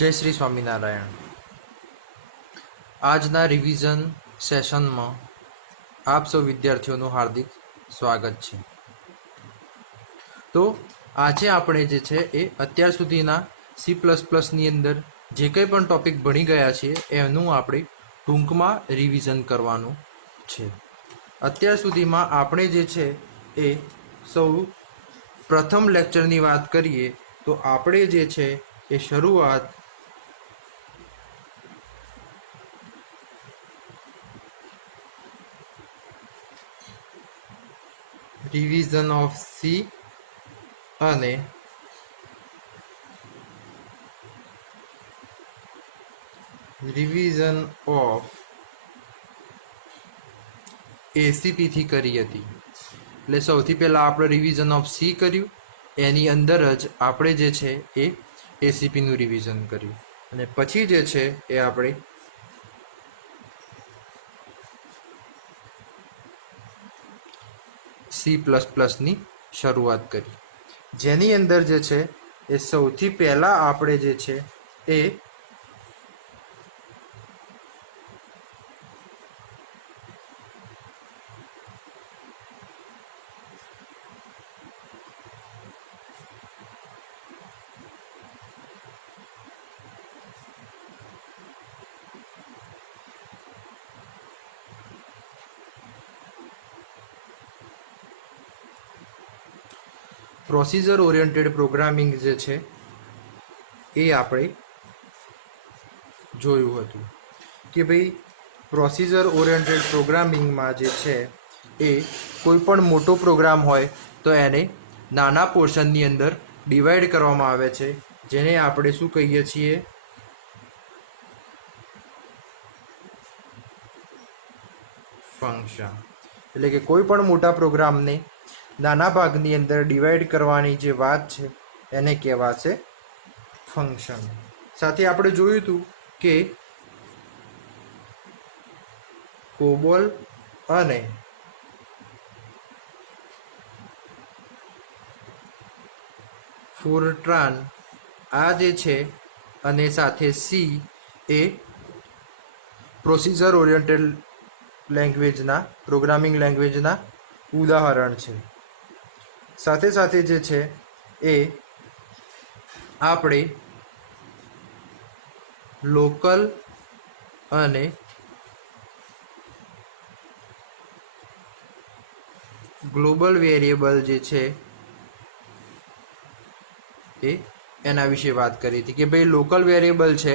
जय श्री स्वामीनारायण। આજના રિવિઝન સેશનમાં આપ સૌ વિદ્યાર્થીઓનું હાર્દિક સ્વાગત છે। તો આજે આપણે જે છે એ અત્યાર સુધીના C++ની અંદર જે કંઈ પણ ટોપિક ભણી ગયા છીએ એનું આપણે ટૂંકમાં રિવિઝન કરવાનું છે। અત્યાર સુધીમાં આપણે જે છે એ સૌ પ્રથમ લેક્ચરની વાત કરીએ તો આપણે જે છે એ શરૂઆત રિવિઝન ઓફ સી અને રિવિઝન ઓફ એસીપી થી કરી હતી। એટલે સૌથી પહેલા આપણે રિવિઝન ઓફ સી કર્યું, એની અંદર જ આપણે જે છે એ એસીપી નું રિવિઝન કર્યું અને પછી જે છે એ આપણે C++ની શરૂઆત કરી, જેની અંદર જે છે એ સૌથી પહેલા આપણે જે છે એ પ્રોસિજર ઓરિએન્ટેડ પ્રોગ્રામિંગ જે છે એ આપણે જોયું હતું કે ભાઈ પ્રોસિજર ઓરિએન્ટેડ પ્રોગ્રામિંગમાં જે છે એ કોઈ પણ મોટો પ્રોગ્રામ હોય તો એને નાના પોર્શનની અંદર ડિવાઈડ કરવામાં આવે છે, જેને આપણે શું કહીએ છીએ, ફંક્શન। એટલે કે કોઈ પણ મોટા પ્રોગ્રામને નાના ભાગની અંદર ડિવાઈડ કરવાની જે વાત છે એને કહેવાશે ફંક્શન। સાથે આપણે જોયું હતું કે કોબોલ અને ફોરટ્રાન આ જે છે અને સાથે સી એ પ્રોસિજર ઓરિએન્ટેડ લેંગ્વેજના પ્રોગ્રામિંગ લેંગ્વેજના ઉદાહરણ છે। સાથે સાથે જે છે એ આપણે લોકલ અને ગ્લોબલ વેરિયેબલ જે છે એ એના વિશે વાત કરી હતી કે ભાઈ લોકલ વેરિયેબલ છે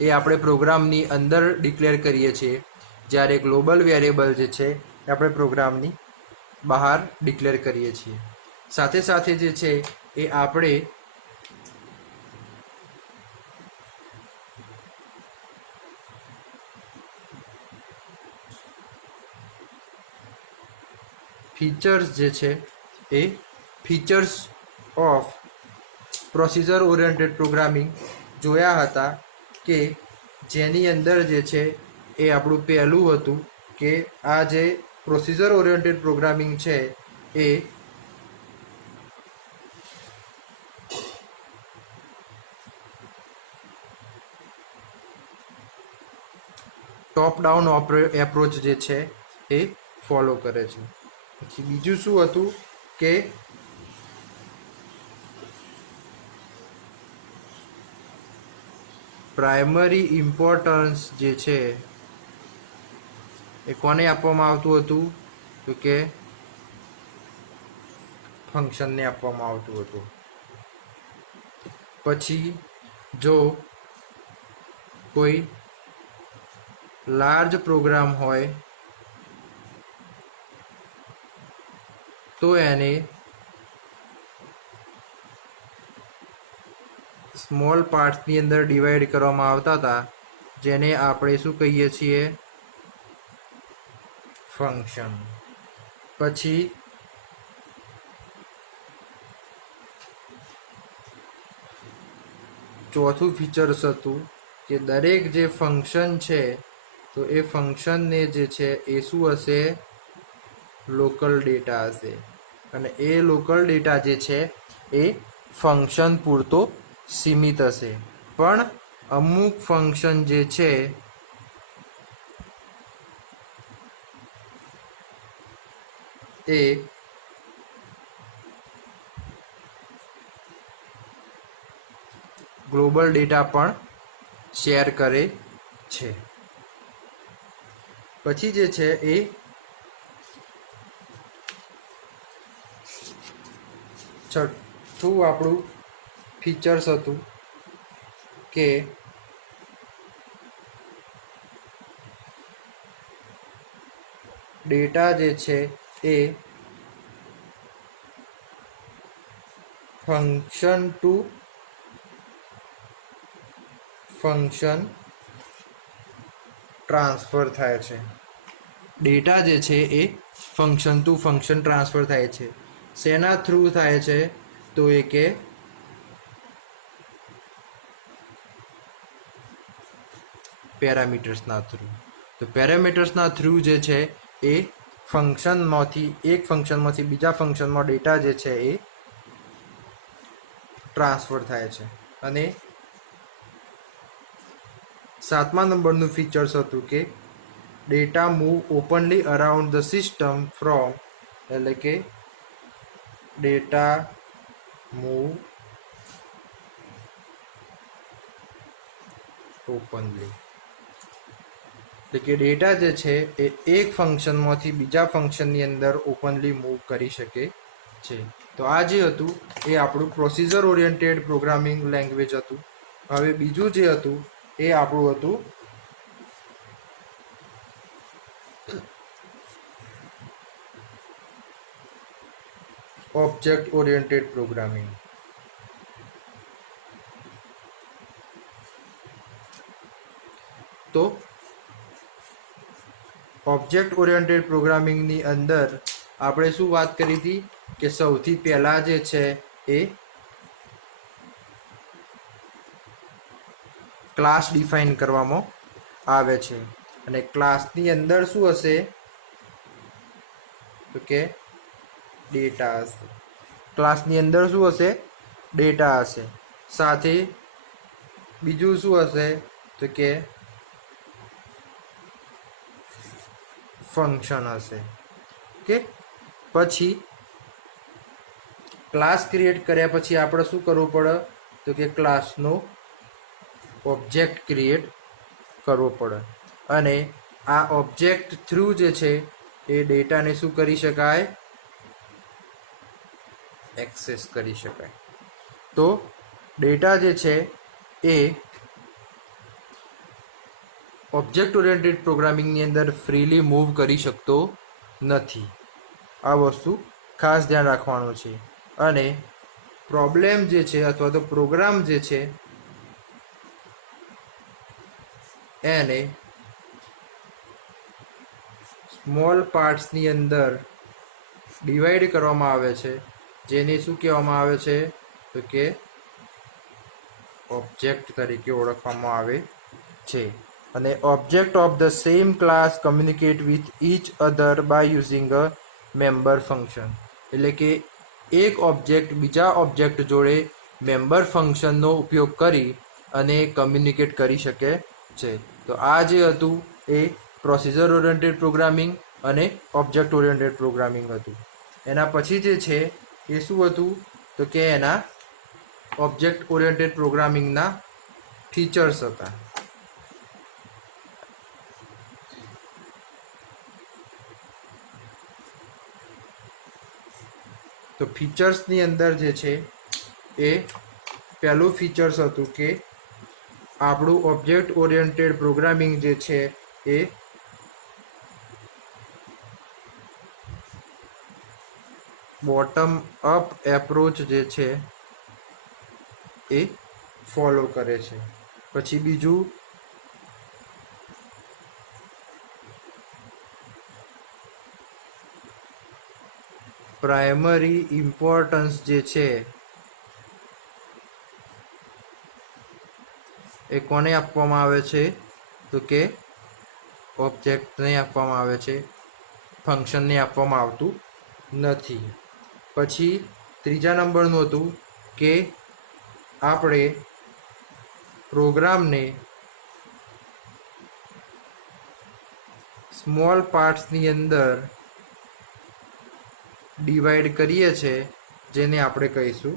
એ આપણે પ્રોગ્રામની અંદર ડિક્લેર કરીએ છીએ, જ્યારે ગ્લોબલ વેરિયેબલ જે છે એ આપણે પ્રોગ્રામની બહાર ડિક્લેર કરીએ છીએ। સાથે સાથે જે છે એ આપણે ફીચર્સ જે છે એ features of procedure oriented programming જોયા હતા કે જેની અંદર જે છે એ આપણું પહેલું હતું કે આ જે પ્રોસિજર ઓરિએન્ટેડ પ્રોગ્રામિંગ છે એ ટોપ ડાઉન એપ્રોચ જે છે એ ફોલો કરે છે। પછી બીજું શું હતું કે પ્રાઇમરી ઇમ્પોર્ટન્સ જે છે એ કોને આપવામાં આવતું હતું, તો કે ફંક્શનને આપવામાં આવતું હતું। પછી જો કોઈ લાર્જ પ્રોગ્રામ હોય તો એને સ્મોલ પાર્ટ્સની અંદર ડિવાઈડ કરવામાં આવતા હતા, જેને આપણે શું કહીએ છીએ, ફંક્શન। પછી ચોથું ફીચર્સ હતું કે દરેક જે ફંક્શન છે તો એ ફંક્શનને જે છે એ શું હશે, લોકલ ડેટા હશે અને એ લોકલ ડેટા જે છે એ ફંક્શન પૂરતો સીમિત હશે, પણ અમુક ફંક્શન જે છે એ ગ્લોબલ ડેટા પણ શેર કરે છે. પછી જે છે એ છઠ્ઠું આપણું ફીચર્સ હતું કે ડેટા જે છે એ ફંક્શન ટુ ફંક્શન ટ્રાન્સફર થાય છે. ડેટા જે છે એ ફંક્શન ટુ ફંક્શન ટ્રાન્સફર થાય છે. શેના થ્રુ થાય છે? તો એ કે પેરામીટર્સના થ્રુ. તો પેરામીટર્સના થ્રુ જે છે એ ફંક્શનમાંથી એક ફંક્શનમાંથી બીજા ફંક્શનમાં ડેટા જે છે એ ટ્રાન્સફર થાય છે. અને 7મા નંબરનું ફીચર્સ હતું કે data move openly around the system from, એટલે કે ડેટા મૂવ ઓપનલી, એટલે કે ડેટા જે છે એ એક ફંક્શનમાંથી બીજા ફંક્શનની અંદર ઓપનલી મૂવ કરી શકે છે. તો આ જે હતું એ આપણું પ્રોસિજર ઓરિએન્ટેડ પ્રોગ્રામિંગ લેંગ્વેજ હતું. હવે બીજું જે હતું એ આપણું હતું ઓબ્જેક્ટ ઓરિએન્ટેડ પ્રોગ્રામિંગ. તો ઓબ્જેક્ટ ઓરિએન્ટેડ પ્રોગ્રામિંગની અંદર આપણે શું વાત કરી હતી કે સૌથી પહેલા જે છે એ ક્લાસ ડિફાઇન કરવામાં આવે છે. અને ક્લાસની અંદર શું હશે? તો કે ડેટા હશે. ક્લાસની અંદર શું હશે? ડેટા હશે. સાથે બીજું શું હશે? તો કે ફંક્શન હશે. કે પછી ક્લાસ ક્રિએટ કર્યા પછી આપણે શું કરવું પડે? તો કે ક્લાસનો ઓબ્જેક્ટ ક્રિએટ કરવો પડે. અને આ ઓબ્જેક્ટ થ્રુ જે છે એ ડેટાને શું કરી શકાય? એક્સેસ કરી શકાય. તો ડેટા જે છે એ ઓબ્જેક્ટ ઓરિએન્ટેડ પ્રોગ્રામિંગની અંદર ફ્રીલી મૂવ કરી શકતો નથી. આ વસ્તુ ખાસ ધ્યાન રાખવાનું છે. અને પ્રોબ્લેમ જે છે અથવા તો પ્રોગ્રામ જે છે એને સ્મોલ પાર્ટ્સની અંદર ડિવાઈડ કરવામાં આવે છે, જેને શું કહેવામાં આવે છે? તો કે ઓબ્જેક્ટ તરીકે ઓળખવામાં આવે છે. અને object of the same class communicate with each other by using a member function. એટલે કે એક ઓબ્જેક્ટ બીજા ઓબ્જેક્ટ જોડે મેમ્બર ફંક્શનનો ઉપયોગ કરી અને કમ્યુનિકેટ કરી શકે છે. તો આ જે હતું એ પ્રોસિજર ઓરિએન્ટેડ પ્રોગ્રામિંગ અને ઓબ્જેક્ટ ઓરિએન્ટેડ પ્રોગ્રામિંગ હતું. એના પછી જે છે એ શું હતું? તો કે એના ઓબ્જેક્ટ ઓરિએન્ટેડ પ્રોગ્રામિંગના ફીચર્સ હતા. તો ફીચર્સની અંદર જે છે એ પહેલું ફીચર્સ હતું કે આપણું ઓબ્જેક્ટ ઓરિએન્ટેડ પ્રોગ્રામિંગ જે છે એ બોટમ અપ એપ્રોચ જે છે એ ફોલો કરે છે. પછી બીજું પ્રાઇમરી ઇમ્પોર્ટન્સ જે છે એ કોને આપવામાં આવે છે? તો કે ઓબ્જેક્ટને આપવામાં આવે છે, ફંક્શનને આપવામાં આવતું નથી. પછી ત્રીજા નંબરનું હતું કે આપણે પ્રોગ્રામને સ્મોલ પાર્ટ્સની અંદર ડિવાઈડ કરીએ છીએ, જેને આપણે કહીશું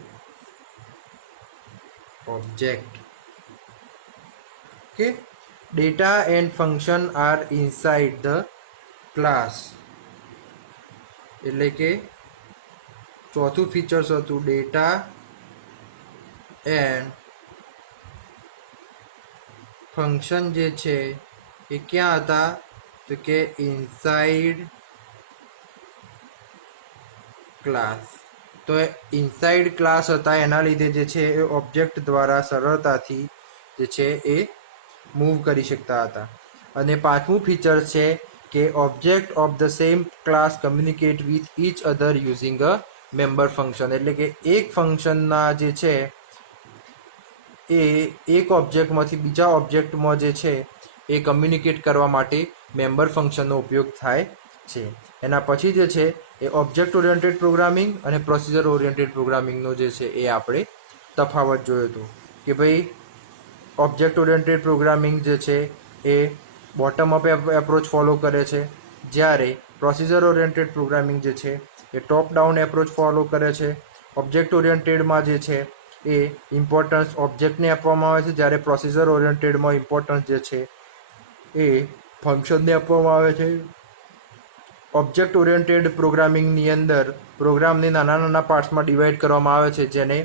ઓબ્જેક્ટ. કે data and function are inside the class. એટલે કે ચોથું ફીચર્સ હતું ડેટા એન્ડ ફંક્શન જે છે એ ક્યાં હતા, તો કે ઇનસાઇડ ક્લાસ. તો ઇનસાઇડ ક્લાસ હતા, એના લીધે જે છે એ ઓબ્જેક્ટ દ્વારા સરળતાથી જે છે એ મૂવ કરી શકતા હતા. અને પાંચમું ફીચર છે કે object of the same class communicate with each other using a member function. એટલે કે એક ફંક્શનના જે છે એ એક ઓબ્જેક્ટમાંથી બીજા ઓબ્જેક્ટમાં જે છે એ કમ્યુનિકેટ કરવા માટે મેમ્બર ફંક્શનનો ઉપયોગ થાય છે. એના પછી જે છે એ ઓબ્જેક્ટ ઓરિએન્ટેડ પ્રોગ્રામિંગ અને પ્રોસિજર ઓરિએન્ટેડ પ્રોગ્રામિંગનો જે છે એ આપણે તફાવત જોયો હતો. કે ભાઈ ઓબ્જેક્ટ ઓરિએન્ટેડ પ્રોગ્રામિંગ જે છે એ બોટમ અપ એપ્રોચ ફોલો કરે છે, જ્યારે પ્રોસિજર ઓરિએન્ટેડ પ્રોગ્રામિંગ જે છે એ ટોપ ડાઉન એપ્રોચ ફોલો કરે છે. ઓબ્જેક્ટ ઓરિએન્ટેડમાં જે છે એ ઇમ્પોર્ટન્સ ઓબ્જેક્ટને આપવામાં આવે છે, જ્યારે પ્રોસિજર ઓરિએન્ટેડમાં ઇમ્પોર્ટન્સ જે છે એ ફંક્શનને આપવામાં આવે છે. ઓબ્જેક્ટ ઓરિએન્ટેડ પ્રોગ્રામિંગની અંદર પ્રોગ્રામને નાના નાના પાર્ટ્સમાં ડિવાઈડ કરવામાં આવે છે, જેને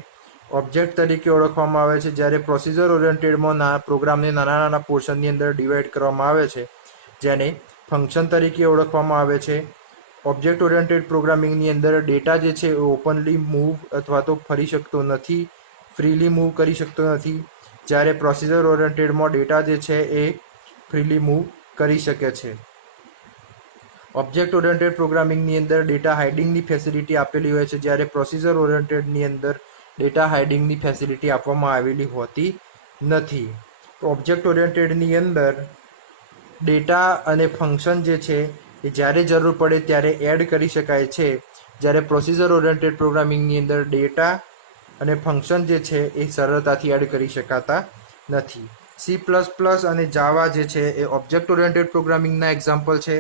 ઓબ્જેક્ટ તરીકે ઓળખવામાં આવે છે, જ્યારે પ્રોસિજર ઓરિએન્ટેડમાં પ્રોગ્રામને નાના નાના પોર્શનની અંદર ડિવાઈડ કરવામાં આવે છે, જેને ફંક્શન તરીકે ઓળખવામાં આવે છે. ઓબ્જેક્ટ ઓરિએન્ટેડ પ્રોગ્રામિંગની અંદર ડેટા જે છે એ ઓપનલી મૂવ અથવા તો ફરી શકતો નથી, ફ્રીલી મૂવ કરી શકતો નથી, જ્યારે પ્રોસિજર ઓરિએન્ટેડમાં ડેટા જે છે એ ફ્રીલી મૂવ કરી શકે છે. ઓબ્જેક્ટ ઓરિએન્ટેડ પ્રોગ્રામિંગની અંદર ડેટા હાઇડિંગની ફેસિલિટી આપેલી હોય છે, જ્યારે પ્રોસિજર ઓરિએન્ટેડની અંદર ડેટા હાઇડિંગની ફેસિલિટી આપવામાં આવેલી હોતી નથી. ઓબ્જેક્ટ ઓરિએન્ટેડની અંદર ડેટા અને ફંક્શન જે છે એ જ્યારે જરૂર પડે ત્યારે એડ કરી શકાય છે, જ્યારે પ્રોસિજર ઓરિએન્ટેડ પ્રોગ્રામિંગની અંદર ડેટા અને ફંક્શન જે છે એ સરળતાથી એડ કરી શકાતા નથી. C++ અને જાવા જે છે એ ઓબ્જેક્ટ ઓરિએન્ટેડ પ્રોગ્રામિંગના એક્ઝામ્પલ છે,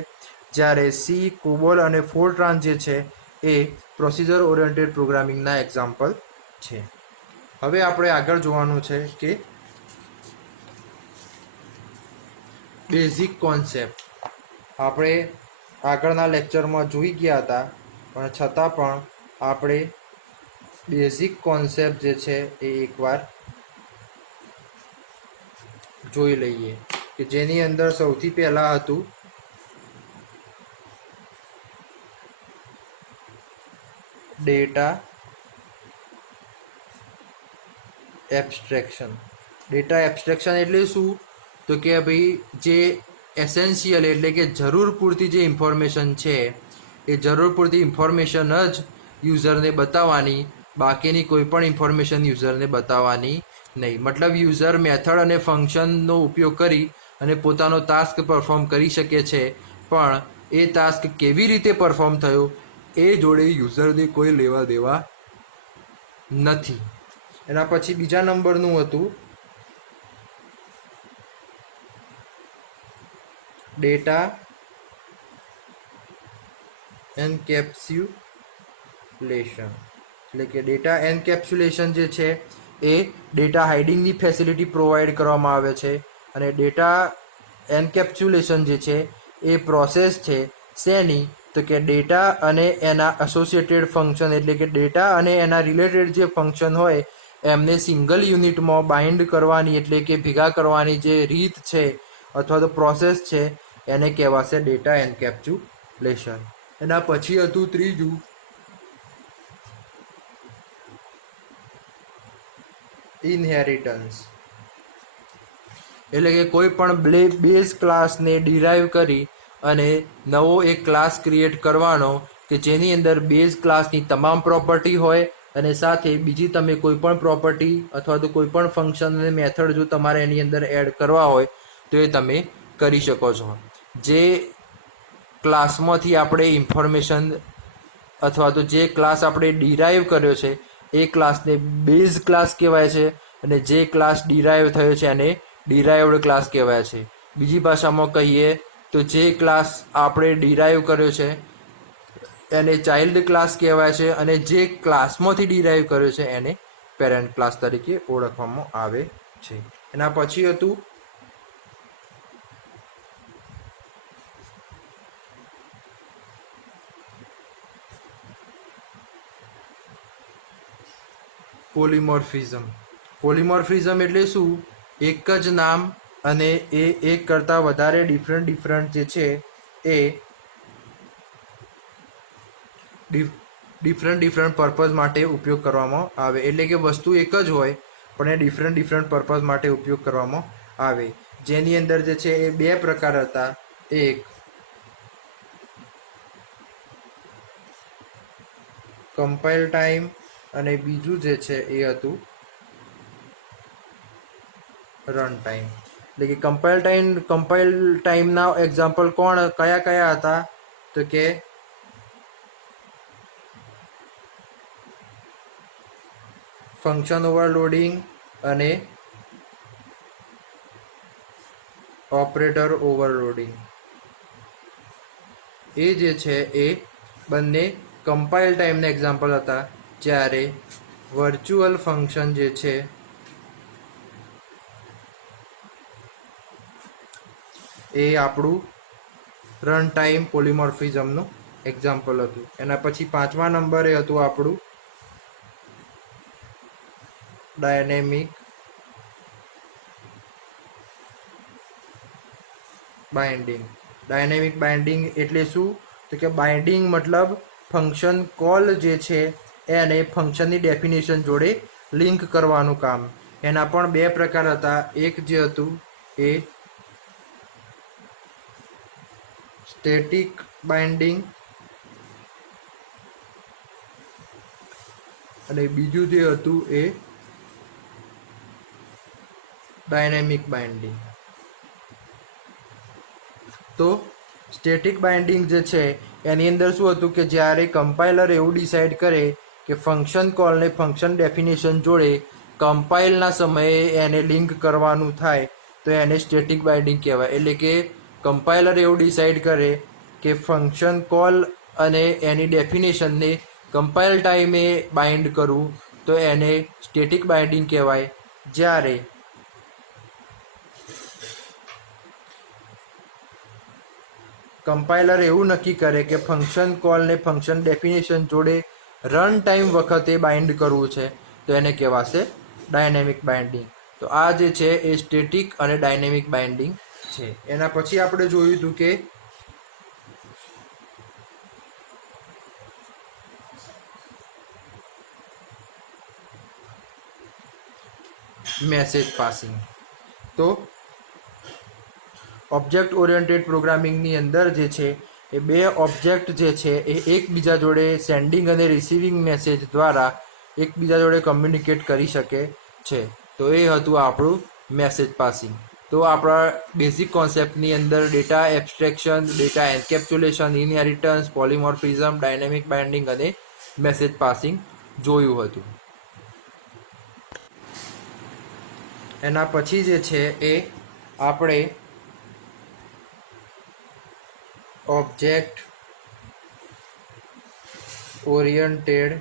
જ્યારે સી, કોબોલ અને ફોરટ્રાન જે છે એ પ્રોસિજર ઓરિએન્ટેડ પ્રોગ્રામિંગના એક્ઝામ્પલ છે. હવે આપણે આગળ જોવાનું છે કે બેઝિક કોન્સેપ્ટ. આપણે આગળના લેક્ચરમાં જોઈ ગયા હતા, પણ છતાં પણ આપણે બેઝિક કોન્સેપ્ટ જે છે એ એકવાર જોઈ લઈએ, કે જેની અંદર સૌથી પહેલા હતું ડેટા એબ્સ્ટ્રેક્શન. ડેટા એબ્સ્ટ્રેક્શન એટલે શું, તો કે ભાઈ જે એસેન્શિયલ એટલે કે જરૂર પૂરતી જે ઇન્ફોર્મેશન છે એ જરૂર પૂરતી ઇન્ફોર્મેશન જ યુઝરને બતાવવાની, બાકીની કોઈ પણ ઇન્ફોર્મેશન યુઝરને બતાવવાની નહીં. મતલબ યુઝર મેથડ અને ફંક્શનનો ઉપયોગ કરી અને પોતાનો ટાસ્ક પરફોર્મ કરી શકે છે, પણ એ ટાસ્ક કેવી રીતે પરફોર્મ થયો એ જોડે યુઝરને કોઈ લેવા દેવા નથી. એના પછી બીજા નંબરનું હતું ડેટા એન્કેપ્સ્યુલેશન. એટલે કે ડેટા એન્કેપ્સ્યુલેશન જે છે એ ડેટા હાઇડિંગની ફેસિલિટી પ્રોવાઈડ કરવામાં આવે છે, અને ડેટા એન્કેપ્સ્યુલેશન જે છે એ પ્રોસેસ છે શેની, તો કે ડેટા અને એના એસોસિએટેડ ફંક્શન, એટલે કે ડેટા અને એના રિલેટેડ જે ફંક્શન હોય એમને સિંગલ યુનિટમાં બાઇન્ડ કરવાની, એટલે કે ભેગા કરવાની જે રીત છે અથવા તો પ્રોસેસ છે એને કહેવાશે ડેટા એન્કેપ્સ્યુલેશન. એના પછી હતું ત્રીજું ઇનહેરિટન્સ. એટલે કે કોઈ પણ બેઝ ક્લાસને ડિરાઈવ કરી અને નવો એક ક્લાસ ક્રિએટ કરવાનો, કે જેની અંદર બેઝ ક્લાસની તમામ પ્રોપર્ટી હોય અને સાથે બીજી તમે કોઈ પણ પ્રોપર્ટી અથવા તો કોઈ પણ ફંક્શન અને મેથડ જો તમારે એની અંદર એડ કરવા હોય તો એ તમે કરી શકો છો. જે ક્લાસમાંથી આપણે ઇન્ફોર્મેશન અથવા તો જે ક્લાસ આપણે ડિરાઈવ કર્યો છે એ ક્લાસને બેઝ ક્લાસ કહેવાય છે, અને જે ક્લાસ ડિરાઈવ થયો છે એને ડિરાઈવડ ક્લાસ કહેવાય છે. બીજી ભાષામાં કહીએ તો જે ક્લાસ આપણે ડિરાઈવ કર્યો છે એને ચાઇલ્ડ ક્લાસ કહેવાય છે, અને જે ક્લાસમાંથી ડિરાઈવ કર્યો છે એને પેરેન્ટ ક્લાસ તરીકે ઓળખવામાં આવે છે. એના પછી હતું પોલિમોર્ફિઝમ. પોલિમોર્ફિઝમ એટલે શું? એક જ નામ અને એ એક કરતાં વધારે ડિફરન્ટ જે છે એ ડિફરન્ટ પર્પઝ માટે ઉપયોગ કરવામાં આવે. એટલે કે વસ્તુ એક જ હોય પણ એ ડિફરન્ટ પર્પઝ માટે ઉપયોગ કરવામાં આવે. જેની અંદર જે છે એ બે પ્રકાર હતા. એક કમ્પાઇલ ટાઈમ અને બીજું જે છે એ હતું રન ટાઈમ. એટલે કે કમ્પાઇલ ટાઈમના એક્ઝામ્પલ કયા હતા? તો કે ફંક્શન ઓવરલોડિંગ અને ઓપરેટર ઓવરલોડિંગ. એ જે છે એ બંને કમ્પાઇલ ટાઈમના એક્ઝામ્પલ હતા. જ્યારે વર્ચ્યુઅલ ફંક્શન જે છે એ આપણું રન ટાઈમ પોલિમોર્ફિઝમનું એક્ઝામ્પલ હતું. એના પછી 5મા નંબરે હતું આપણું ડાયનેમિક બાઇન્ડિંગ. ડાયનેમિક બાઇન્ડિંગ એટલે શું? તો કે બાઇન્ડિંગ મતલબ ફંક્શન કોલ જે છે એને ફંક્શનની ડેફિનેશન જોડે લિંક કરવાનું કામ. એના પણ બે પ્રકાર હતા. એક જે હતું એ સ્ટેટિક બાઇન્ડિંગ અને બીજું જે હતું એ ડાયનેમિક બાઇન્ડિંગ. તો સ્ટેટિક બાઇન્ડિંગ જે છે એની અંદર શું હતું કે જ્યારે કમ્પાઇલર એવું ડિસાઇડ કરે કે ફંક્શન કોલને ફંક્શન ડેફિનેશન જોડે કમ્પાઇલના સમયે એને લિંક કરવાનું થાય તો એને સ્ટેટિક બાઇન્ડિંગ કહેવાય. એટલે કે કમ્પાઇલર એવું ડિસાઇડ કરે કે ફંક્શન કોલ અને એની ડેફિનેશનને કમ્પાઇલ ટાઈમે બાઇન્ડ કરવું તો એને સ્ટેટિક બાઇન્ડિંગ કહેવાય. જ્યારે કમ્પાઇલર એવું નક્કી કરે કે ફંક્શન કોલને ફંક્શન ડેફિનેશન જોડે રન ટાઈમ વખતે બાઇન્ડ કરવું છે તો એને કહેવાશે ડાયનેમિક બાઇન્ડિંગ. તો આ જે છે એ સ્ટેટિક અને ડાયનેમિક બાઇન્ડિંગ છે. એના પછી આપણે જોયું હતું કે મેસેજ પાસિંગ. તો ઓબ્જેક્ટ ઓરિએન્ટેડ પ્રોગ્રામિંગની અંદર જે છે એ બે ઓબ્જેક્ટ જે છે એ એકબીજા જોડે સેન્ડિંગ અને રિસીવિંગ મેસેજ દ્વારા એકબીજા જોડે કમ્યુનિકેટ કરી શકે છે. તો એ હતું આપણું મેસેજ પાસિંગ. તો આપણા બેઝિક કોન્સેપ્ટની અંદર data abstraction, data encapsulation, inheritance, polymorphism, dynamic binding અને મેસેજ પાસિંગ જોયું હતું. એના પછી જે છે એ આપણે ઓબ્જેક્ટ ઓરિએન્ટેડ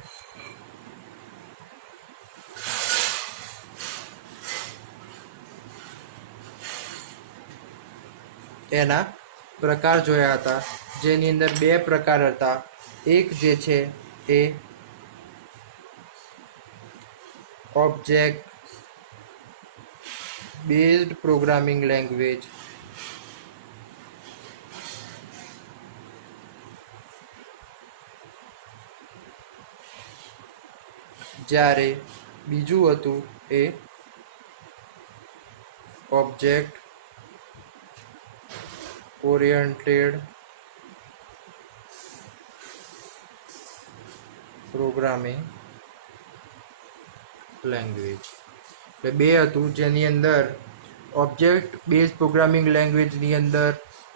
એના પ્રકાર જોયા હતા. જેની અંદર બે પ્રકાર હતા. એક જે છે એ ઓબ્જેક્ટ બેઝડ પ્રોગ્રામિંગ લેંગ્વેજ જ્યારે બીજું હતું એ ઓબ્જેક્ટ ઓરિએન્ટેડ પ્રોગ્રામિંગ લેંગ્વેજ. એટલે બે હતું. જેની અંદર ઓબ્જેક્ટ બેઝ પ્રોગ્રામિંગ લેંગ્વેજની અંદર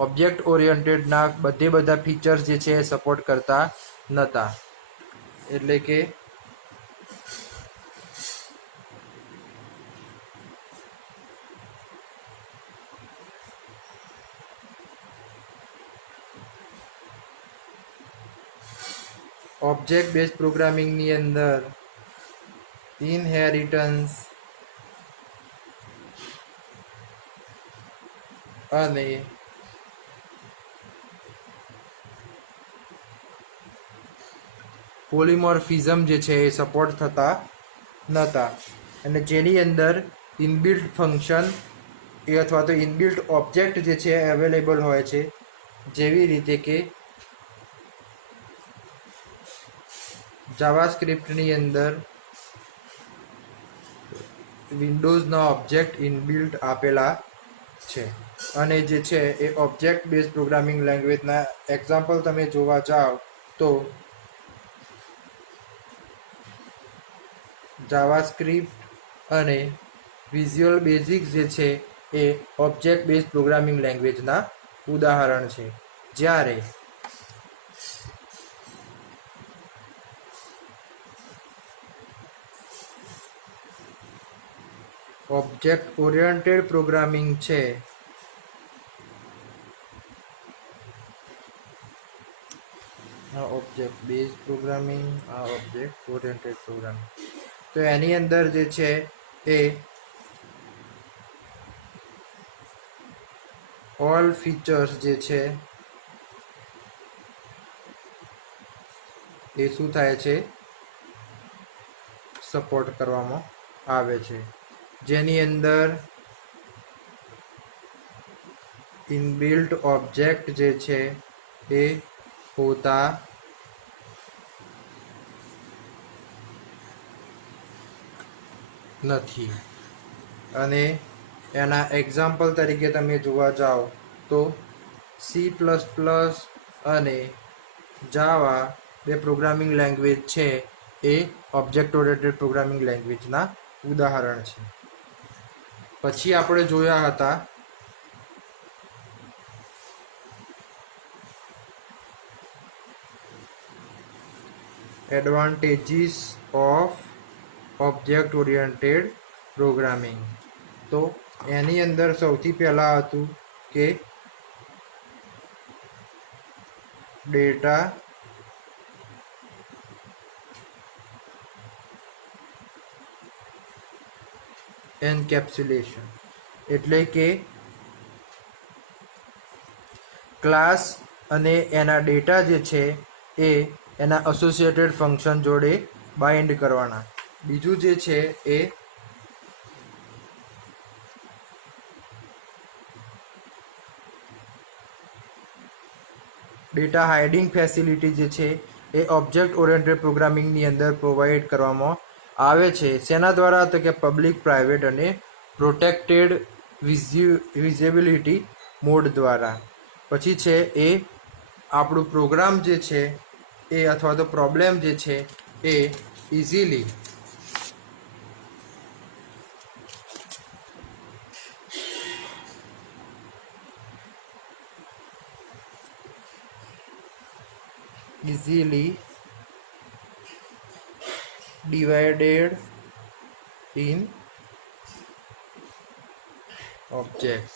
ઓબ્જેક્ટ ઓરિએન્ટેડના બધા ફીચર્સ જે છે એ સપોર્ટ કરતા નહોતા. એટલે કે ઓબ્જેક્ટ બેઝ પ્રોગ્રામિંગની અંદર ઇનહેરિટન્સ અને પોલિમોર્ફિઝમ જે છે એ સપોર્ટ થતા નહોતા, અને જેની અંદર ઇનબિલ્ટ ફંક્શન એ અથવા તો ઇનબિલ્ટ ઓબ્જેક્ટ જે છે અવેલેબલ હોય છે, જેવી રીતે કે જાવાસ્ક્રિપ્ટની અંદર વિન્ડોઝના ઓબ્જેક્ટ ઇનબિલ્ટ આપેલા છે. અને જે છે એ ઓબ્જેક્ટ બેઝ પ્રોગ્રામિંગ લેંગ્વેજના એક્ઝામ્પલ તમે જોવા જાઓ તો જાવાસ્ક્રિપ્ટ અને વિઝ્યુઅલ બેઝિક જે છે એ ઓબ્જેક્ટ બેઝ પ્રોગ્રામિંગ લેંગ્વેજના ઉદાહરણ છે. જ્યારે ઓબ્જેક્ટ ઓરિએન્ટેડ પ્રોગ્રામિંગ છે આ ઓબ્જેક્ટ બેઝ પ્રોગ્રામિંગ, આ ઓબ્જેક્ટ ઓરિએન્ટેડ પ્રોગ્રામિંગ, તો એની અંદર જે છે એ ઓલ ફીચર્સ જે છે એ શું થાય છે, સપોર્ટ કરવામાં આવે છે. જેની અંદર ઇનબિલ્ટ ઓબ્જેક્ટ જે છે એ હોતા નથી. અને એના એક્ઝામ્પલ તરીકે તમે જોવા જાઓ તો C++ અને જાવા બે પ્રોગ્રામિંગ લેંગ્વેજ છે એ ઓબ્જેક્ટ ઓરિએન્ટેડ પ્રોગ્રામિંગ લેંગ્વેજના ઉદાહરણ છે. પછી આપણે જોયા હતા advantages of object oriented programming. તો એની અંદર સૌથી પહેલાં હતું કે ડેટા એન્કેપ્સ્યુલેશન, એટલે કે ક્લાસ અને એના ડેટા જે છે એ એના એસોસિએટેડ ફંક્શન જોડે બાઇન્ડ કરવાના. બીજું જે છે એ ડેટા હાઇડિંગ ફેસિલિટી જે છે એ ઓબ્જેક્ટ ઓરિએન્ટેડ પ્રોગ્રામિંગની અંદર પ્રોવાઈડ કરવામાં આવે છે. શેના દ્વારા? તો કે પબ્લિક, પ્રાઇવેટ અને પ્રોટેક્ટેડ વિઝિબિલિટી મોડ દ્વારા. પછી છે એ આપણું પ્રોગ્રામ જે છે એ અથવા તો પ્રોબ્લેમ જે છે એ ઇઝીલી divided in objects,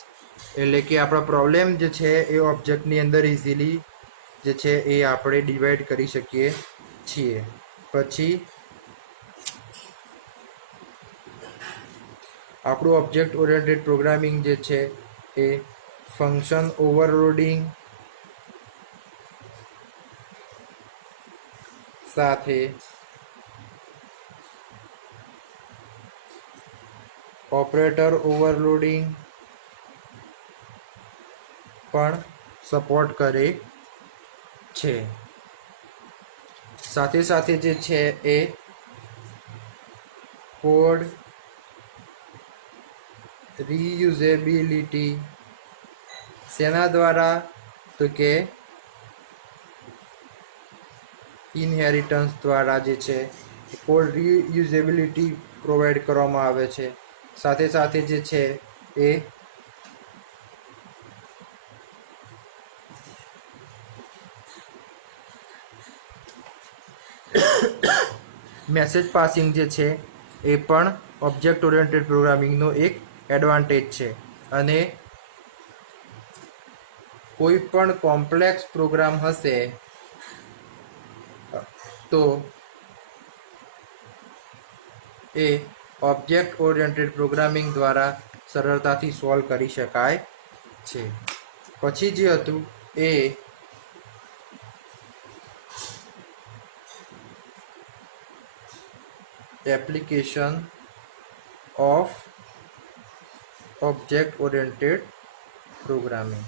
એટલે કે આપણા પ્રોબ્લેમ જે છે એ ઓબ્જેક્ટની અંદર ઇઝીલી જે છે એ આપણે ડિવાઈડ કરી શકીએ છીએ. પછી આપણું ઓબ્જેક્ટ ઓરિએન્ટેડ પ્રોગ્રામિંગ જે છે એ ફંક્શન ઓવરલોડિંગ સાથે ઓપરેટર ઓવરલોડિંગ પણ સપોર્ટ કરે છે. સાથે સાથે જે છે એ કોડ રીયુઝેબિલિટી, શેના દ્વારા? તો કે ઇનહેરિટન્સ દ્વારા જે છે કોડ રીયુઝેબિલિટી પ્રોવાઈડ કરવામાં આવે છે. સાથે સાથે જે છે એ મેસેજ પાસિંગ જે છે એ પણ ઓબ્જેક્ટ ઓરિએન્ટેડ પ્રોગ્રામિંગનો એક એડવાન્ટેજ છે. અને કોઈ પણ કોમ્પ્લેક્સ પ્રોગ્રામ હશે તો એ ઓબ્જેક્ટ ઓરિએન્ટેડ પ્રોગ્રામિંગ દ્વારા સરળતાથી સોલ્વ કરી શકાય છે. પછી જે હતું એ application of object oriented programming.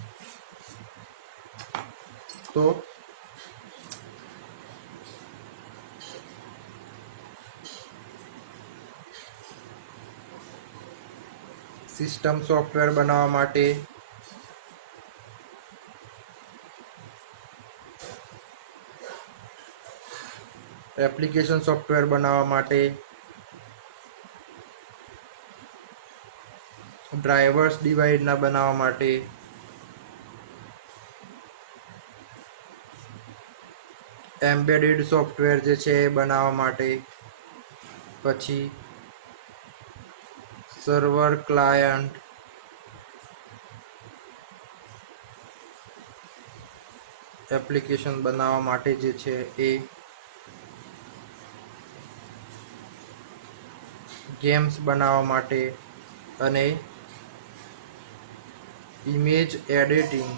તો સિસ્ટમ સોફ્ટવેર બનાવવા માટે એપ્લિકેશન સોફ્ટવેર બનાવવા માટે ડ્રાઈવર્સ ડિવાઇડના બનાવવા માટે એમ્બેડેડ સોફ્ટવેર જે છે એ બનાવવા માટે પછી સર્વર ક્લાયન્ટ એપ્લિકેશન બનાવવા માટે જે છે એ ગેમ્સ બનાવવા માટે અને ઇમેજ એડિટિંગ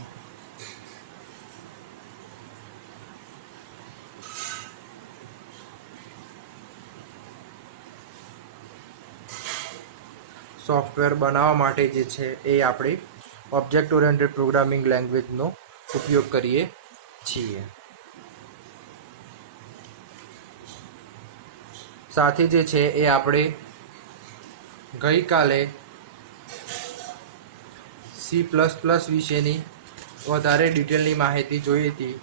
સોફ્ટવેર બનાવવા માટે જે છે એ આપણે ઓબ્જેક્ટ ઓરિએન્ટેડ પ્રોગ્રામિંગ લેંગ્વેજનો ઉપયોગ કરીએ છીએ. સાથે જે છે એ આપણે ગઈકાલે સી પ્લસ પ્લસ વિશેની વધારે ડિટેલની માહિતી જોઈ હતી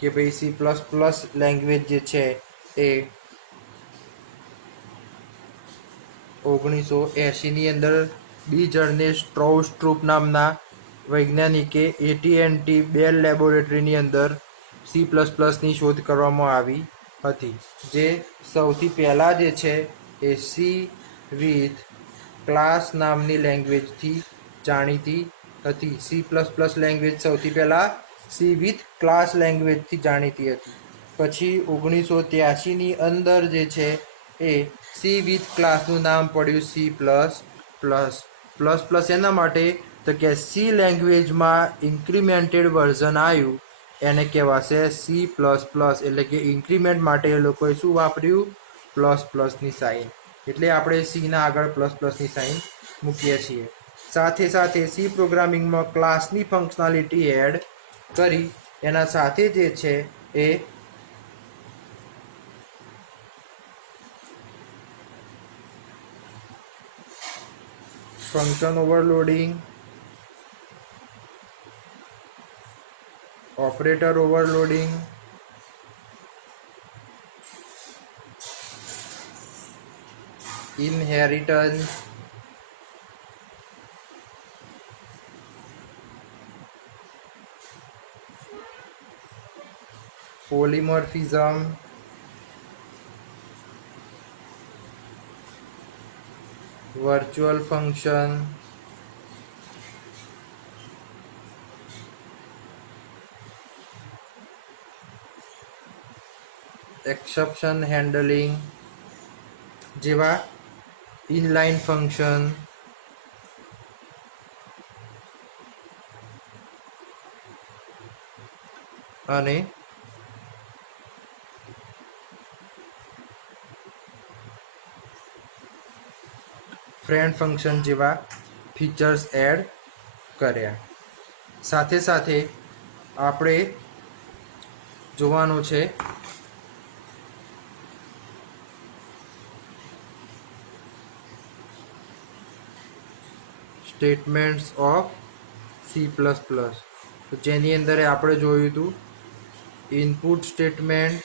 કે ભાઈ સી પ્લસ પ્લસ લેંગ્વેજ જે છે એ 1980ની અંદર ડી જર્નેશ સ્ટ્રોઉસ્ટ્રુપ નામના વૈજ્ઞાનિકે AT&T બેલ લેબોરેટરીની અંદર સી પ્લસ પ્લસની શોધ કરવામાં આવી હતી, જે સૌથી પહેલાં જે છે એ સી વિથ ક્લાસ નામની લેંગ્વેજથી જાણીતી હતી. સી પ્લસ પ્લસ લેંગ્વેજ સૌથી પહેલાં સી વિથ ક્લાસ લેંગ્વેજથી જાણીતી હતી. પછી 1983ની અંદર જે છે એ સી વિથ ક્લાસનું નામ પડ્યું C plus plus. Plus plus એના માટે તો કે સી લેંગ્વેજમાં ઇન્ક્રીમેન્ટેડ વર્ઝન આવ્યું એને કહેવાશે સી પ્લસ પ્લસ. એટલે કે ઇન્ક્રીમેન્ટ માટે એ લોકોએ શું વાપર્યું? પ્લસ પ્લસની સાઇન. એટલે આપણે સીના આગળ પ્લસ પ્લસની સાઇન મૂકીએ છીએ. સાથે સાથે સી પ્રોગ્રામિંગમાં ક્લાસની ફંક્શનાલિટી એડ કરી એના સાથે જે છે એ function overloading, operator overloading, inheritance, polymorphism, virtual function, exception handling જેવા ઇનલાઇન ફંક્શન અને ફ્રેન્ડ ફંક્શન જેવા ફીચર્સ એડ કર્યા. સાથે સાથે આપણે જોવાનું છે statements of C plus plus, જેની અંદર આપણે જોયું હતું ઇનપુટ સ્ટેટમેન્ટ,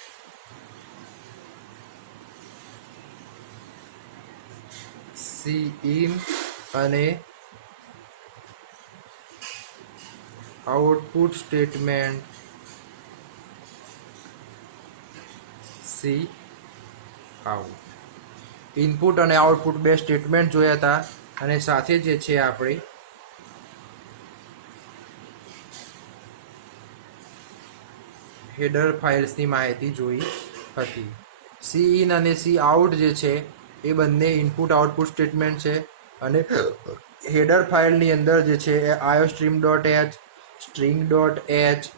cin અને આઉટપુટ સ્ટેટમેન્ટ cout. ઇનપુટ અને આઉટપુટ બે સ્ટેટમેન્ટ જોયા હતા અને સાથે જે છે આપણે હેડર ફાઇલ્સની માહિતી જોઈ હતી. સી ઇન અને સી આઉટ જે છે એ બંને ઇનપુટ આઉટપુટ સ્ટેટમેન્ટ છે અને હેડર ફાઇલની અંદર જે છે એ iostream dot H, string dot H,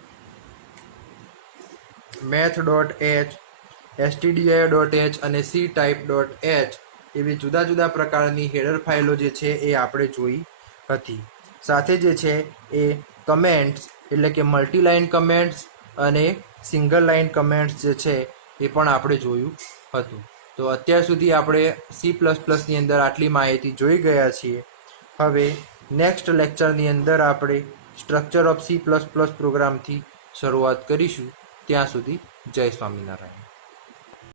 math dot H, stdio dot H અને સી ટાઈપ ડોટ એચ એવી જુદા જુદા પ્રકારની હેડર ફાઇલો જે છે એ આપણે જોઈ હતી. સાથે જે છે એ કમેન્ટ્સ એટલે કે મલ્ટીલાઇન કમેન્ટ્સ અને સિંગલ લાઇન કમેન્ટ્સ જે છે એ પણ આપણે જોયું હતું. તો અત્યાર સુધી આપણે C++ની અંદર આટલી માહિતી જોઈ ગયા છીએ. હવે નેક્સ્ટ લેક્ચરની અંદર આપણે સ્ટ્રક્ચર ઓફ C++ પ્રોગ્રામથી શરૂઆત કરીશું. ત્યાં સુધી જય સ્વામિનારાયણ.